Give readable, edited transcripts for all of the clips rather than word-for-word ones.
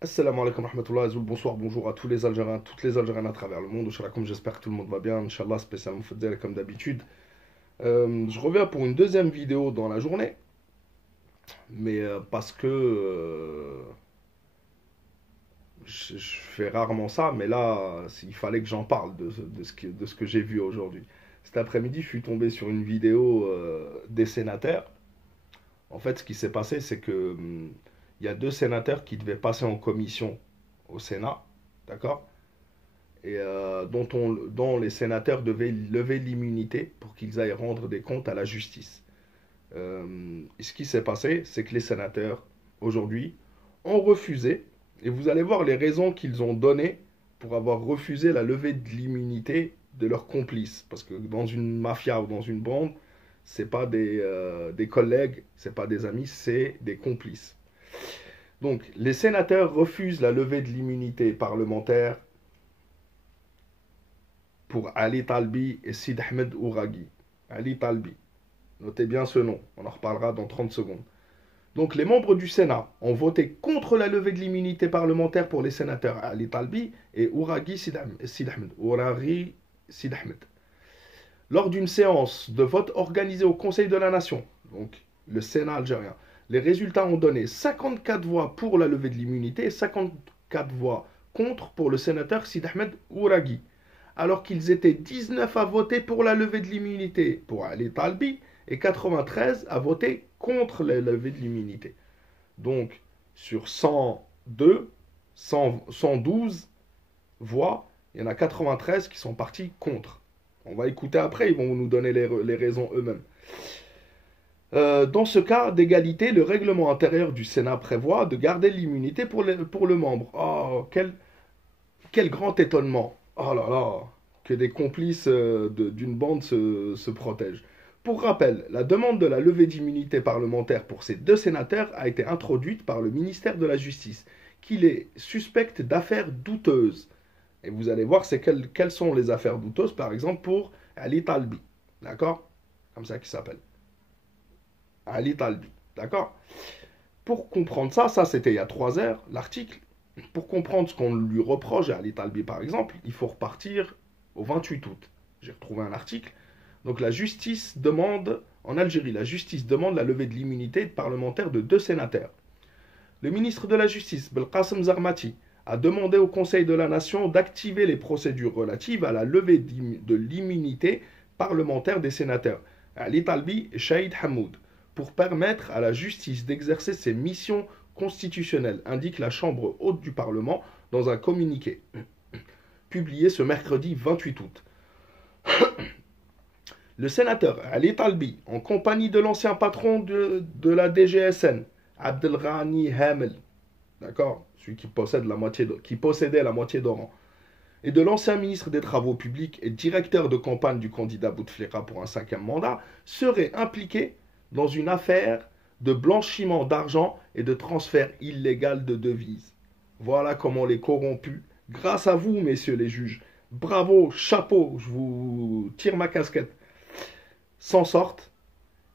Assalamu alaikum wa rahmatullah, Azoul, bonsoir, bonjour à tous les Algériens, toutes les Algériennes à travers le monde. Comme j'espère que tout le monde va bien, Inch'Allah, spécialement Fadzel, comme d'habitude. Je reviens pour une deuxième vidéo dans la journée, mais parce que je fais rarement ça, mais là, il fallait que j'en parle de ce que j'ai vu aujourd'hui. Cet après-midi, je suis tombé sur une vidéo des sénateurs. En fait, ce qui s'est passé, c'est que il y a deux sénateurs qui devaient passer en commission au Sénat, d'accord? Et dont les sénateurs devaient lever l'immunité pour qu'ils aillent rendre des comptes à la justice. Et ce qui s'est passé, c'est que les sénateurs, aujourd'hui, ont refusé, et vous allez voir les raisons qu'ils ont données pour avoir refusé la levée de l'immunité de leurs complices. Parce que dans une mafia ou dans une bande, c'est pas des collègues, c'est pas des amis, c'est des complices. Donc, les sénateurs refusent la levée de l'immunité parlementaire pour Ali Talbi et Sid Ahmed Ouraghi. Ali Talbi, notez bien ce nom, on en reparlera dans 30 secondes. Donc les membres du Sénat ont voté contre la levée de l'immunité parlementaire pour les sénateurs Ali Talbi et Ouraghi Sid Ahmed. Ouraghi Sid Ahmed. Lors d'une séance de vote organisée au Conseil de la Nation, donc le Sénat algérien, les résultats ont donné 54 voix pour la levée de l'immunité et 54 voix contre pour le sénateur Sid Ahmed Ouraghi, alors qu'ils étaient 19 à voter pour la levée de l'immunité pour Ali Talbi et 93 à voter contre la levée de l'immunité. Donc, sur 102, 112 voix, il y en a 93 qui sont partis contre. On va écouter après, ils vont nous donner les raisons eux-mêmes. Dans ce cas d'égalité, le règlement intérieur du Sénat prévoit de garder l'immunité pour le membre. Oh, quel grand étonnement. Oh là là, que des complices d'une bande se protègent. Pour rappel, la demande de la levée d'immunité parlementaire pour ces deux sénateurs a été introduite par le ministère de la Justice, qui les suspecte d'affaires douteuses. Et vous allez voir quelles sont les affaires douteuses, par exemple, pour Ali Talbi. D'accord? Comme ça qu'il s'appelle. Ali Talbi. D'accord? Pour comprendre ça, c'était il y a 3 heures, l'article. Pour comprendre ce qu'on lui reproche à Ali Talbi, par exemple, il faut repartir au 28 août. J'ai retrouvé un article. Donc la justice demande, en Algérie, la justice demande la levée de l'immunité parlementaire de deux sénateurs. Le ministre de la Justice, Belkacem Zarmati, a demandé au Conseil de la Nation d'activer les procédures relatives à la levée de l'immunité parlementaire des sénateurs, Ali Talbi et Shahid Hamoud, pour permettre à la justice d'exercer ses missions constitutionnelles, indique la Chambre haute du Parlement dans un communiqué publié ce mercredi 28 août. Le sénateur Ali Talbi, en compagnie de l'ancien patron de la DGSN, Abdelghani Hamel, d'accord, celui qui possédait la moitié d'Oran, et de l'ancien ministre des Travaux publics et directeur de campagne du candidat Bouteflika pour un 5e mandat, seraient impliqués dans une affaire de blanchiment d'argent et de transfert illégal de devises. Voilà comment les corrompus, grâce à vous, messieurs les juges, bravo, chapeau, je vous tire ma casquette, s'en sortent,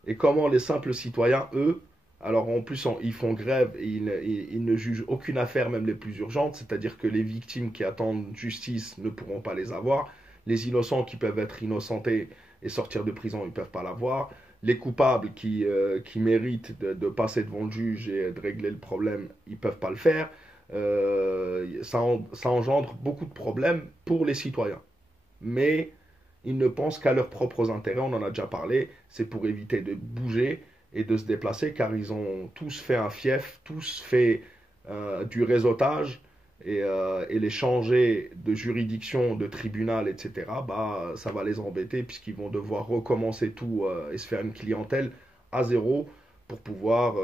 et comment les simples citoyens, eux, alors en plus ils font grève et ils ne jugent aucune affaire, même les plus urgentes, c'est-à-dire que les victimes qui attendent justice ne pourront pas les avoir, les innocents qui peuvent être innocentés et sortir de prison, ils ne peuvent pas l'avoir, les coupables qui méritent de passer devant le juge et de régler le problème, ils ne peuvent pas le faire. Ça engendre beaucoup de problèmes pour les citoyens. Mais ils ne pensent qu'à leurs propres intérêts, on en a déjà parlé, c'est pour éviter de bouger et de se déplacer car ils ont tous fait un fief, tous fait du réseautage et les changer de juridiction, de tribunal, etc., bah, ça va les embêter puisqu'ils vont devoir recommencer tout et se faire une clientèle à zéro pour pouvoir...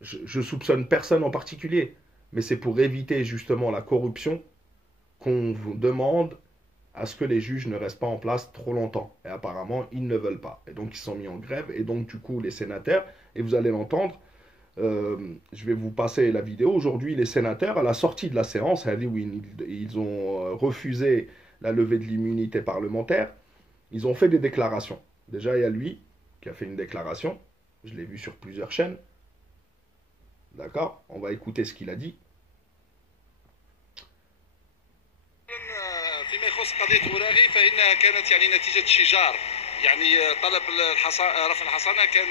je soupçonne personne en particulier, mais c'est pour éviter justement la corruption qu'on vous demande à ce que les juges ne restent pas en place trop longtemps. Et apparemment, ils ne veulent pas. Et donc, ils sont mis en grève. Et donc, du coup, les sénateurs, et vous allez l'entendre, je vais vous passer la vidéo. Aujourd'hui, les sénateurs, à la sortie de la séance, où ils ont refusé la levée de l'immunité parlementaire, ils ont fait des déclarations. Déjà, il y a lui qui a fait une déclaration. Je l'ai vu sur plusieurs chaînes. D'accord? On va écouter ce qu'il a dit. فيما يخص قضية أوراغي فإنها كانت يعني نتيجة شجار يعني طلب رفع الحصانة كان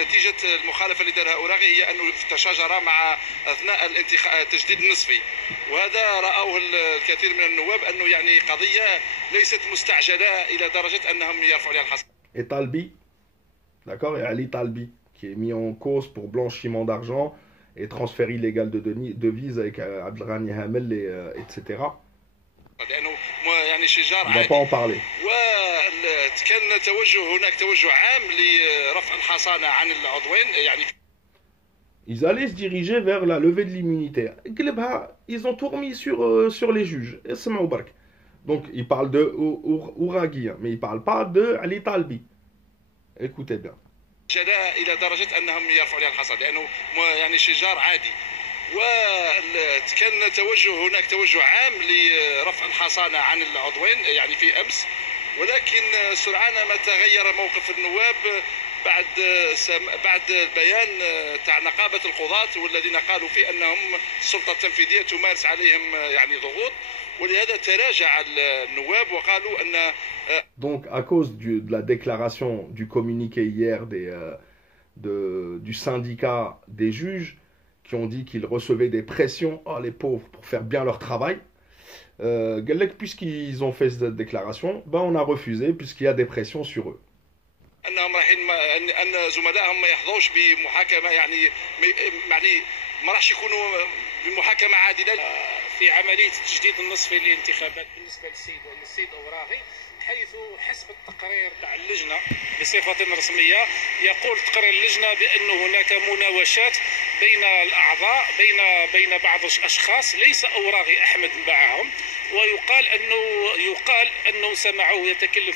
نتيجة المخالفة اللي دارها أوراغي هي أنه تشاجر مع أثناء التجديد النصفي وهذا رأوه الكثير من النواب أنه يعني قضية ليست مستعجلة إلى درجة أنهم يرفعوا عليها الحصانة. Et Talbi, d'accord? Et Ali Talbi, qui est mis en cause pour blanchiment d'argent et transfert illégal de devises avec Abdelghani Hamel, etc. لانه يعني شجار Il va pas en parler. وكان هناك توجه عام لرفع الحصانه عن العضوين يعني. Ils allaient se diriger vers la levée de l'immunité. Ils ont tout remis sur les juges. Donc, il parle de Ouraghi, mais il ne parle pas de Ali Talbi. Écoutez bien. إلى درجة أنهم يرفعوا عليها الحصانة لأنه يعني شجار عادي وكان هناك توجه عام لرفع الحصانة عن العضوين يعني في أمس ولكن سرعان ما تغير موقف النواب بعد البيان تاع نقابة القضاة والذين قالوا فيه أنهم السلطة التنفيذية تمارس عليهم يعني ضغوط ولهذا تراجع النواب وقالوا أن. Donc, à cause de la déclaration du communiqué hier du syndicat des juges, qui ont dit qu'ils recevaient des pressions, oh les pauvres, pour faire bien leur travail, puisqu'ils ont fait cette déclaration, ben on a refusé, puisqu'il y a des pressions sur eux. انهم رايحين ان زملائهم ما يحظوش بمحاكمه يعني ما راحش يكونوا بمحاكمه عادله في عمليه التجديد النصفي للانتخابات بالنسبه للسيد اوراغي حيث حسب التقرير تاع اللجنه بصفه رسميه يقول تقرير اللجنه بان هناك مناوشات بين الاعضاء بين بعض الاشخاص ليس اوراغي احمد معهم ويقال انه سمعه يتكلم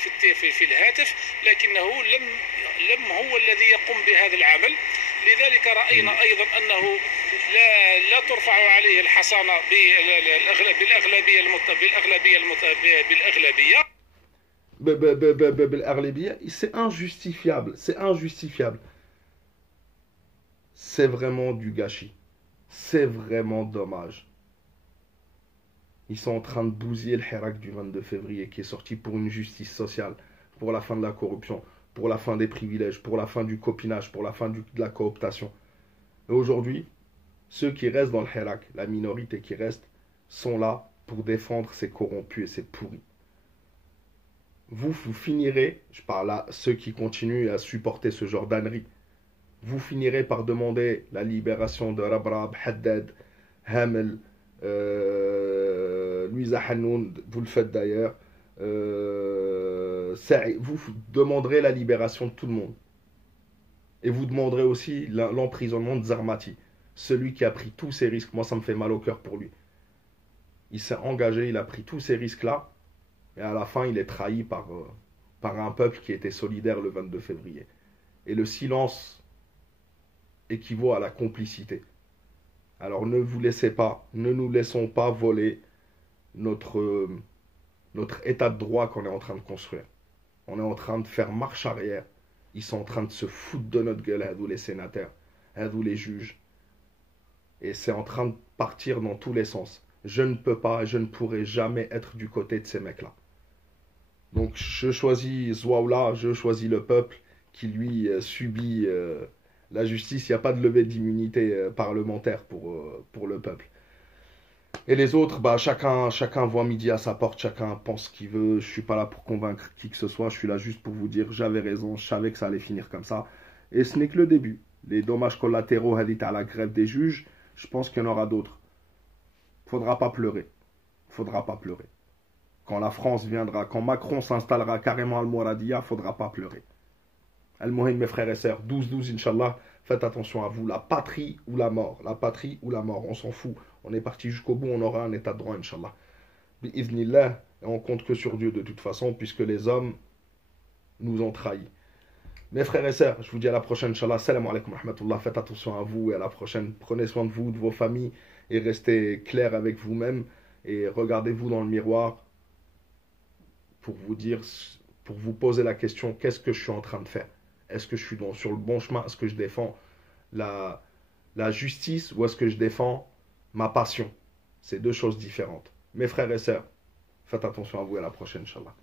في الهاتف لكنه لم هو الذي يقوم بهذا العمل لذلك راينا ايضا انه لا ترفع عليه الحصانه بالاغلبيه. C'est injustifiable, c'est injustifiable. C'est vraiment du gâchis. C'est vraiment dommage. Ils sont en train de bousiller le Hirak du 22 février qui est sorti pour une justice sociale, pour la fin de la corruption, pour la fin des privilèges, pour la fin du copinage, pour la fin de la cooptation. Et aujourd'hui, ceux qui restent dans le Hirak, la minorité qui reste, sont là pour défendre ces corrompus et ces pourris. Vous finirez, je parle à ceux qui continuent à supporter ce genre d'ânerie, vous finirez par demander la libération de Rabrab, Haddad, Hamel, Louisa Hanoun, vous le faites d'ailleurs, vous demanderez la libération de tout le monde. Et vous demanderez aussi l'emprisonnement de Zarmati, celui qui a pris tous ces risques. Moi, ça me fait mal au cœur pour lui. Il s'est engagé, il a pris tous ces risques-là, et à la fin, il est trahi par un peuple qui était solidaire le 22 février. Et le silence équivaut à la complicité. Alors ne vous laissez pas, ne nous laissons pas voler notre état de droit qu'on est en train de construire. On est en train de faire marche arrière. Ils sont en train de se foutre de notre gueule, à nous les sénateurs, à nous les juges. Et c'est en train de partir dans tous les sens. Je ne peux pas, je ne pourrai jamais être du côté de ces mecs-là. Donc je choisis Zouaoula, je choisis le peuple qui lui subit la justice. Il n'y a pas de levée d'immunité parlementaire pour le peuple. Et les autres, bah, chacun voit midi à sa porte, chacun pense ce qu'il veut. Je ne suis pas là pour convaincre qui que ce soit, je suis là juste pour vous dire j'avais raison, je savais que ça allait finir comme ça. Et ce n'est que le début. Les dommages collatéraux à la grève des juges, je pense qu'il y en aura d'autres. Faudra pas pleurer. Faudra pas pleurer. Quand la France viendra, quand Macron s'installera carrément à Al-Mouradia, faudra pas pleurer. Al-Mohim, mes frères et sœurs, 12-12, Inch'Allah, faites attention à vous. La patrie ou la mort. La patrie ou la mort, on s'en fout. On est parti jusqu'au bout, on aura un état de droit, Inch'Allah. Bi'idhnillah, et on compte que sur Dieu de toute façon, puisque les hommes nous ont trahis. Mes frères et sœurs, je vous dis à la prochaine, Inch'Allah. Salam alaikum wa rahmatullah. Faites attention à vous et à la prochaine. Prenez soin de vous, de vos familles, et restez clairs avec vous-même. Et regardez-vous dans le miroir pour vous dire, pour vous poser la question, qu'est-ce que je suis en train de faire? Est-ce que je suis sur le bon chemin? Est-ce que je défends la la justice ou est-ce que je défends ma passion? C'est deux choses différentes. Mes frères et sœurs, faites attention à vous et à la prochaine, Inch'Allah.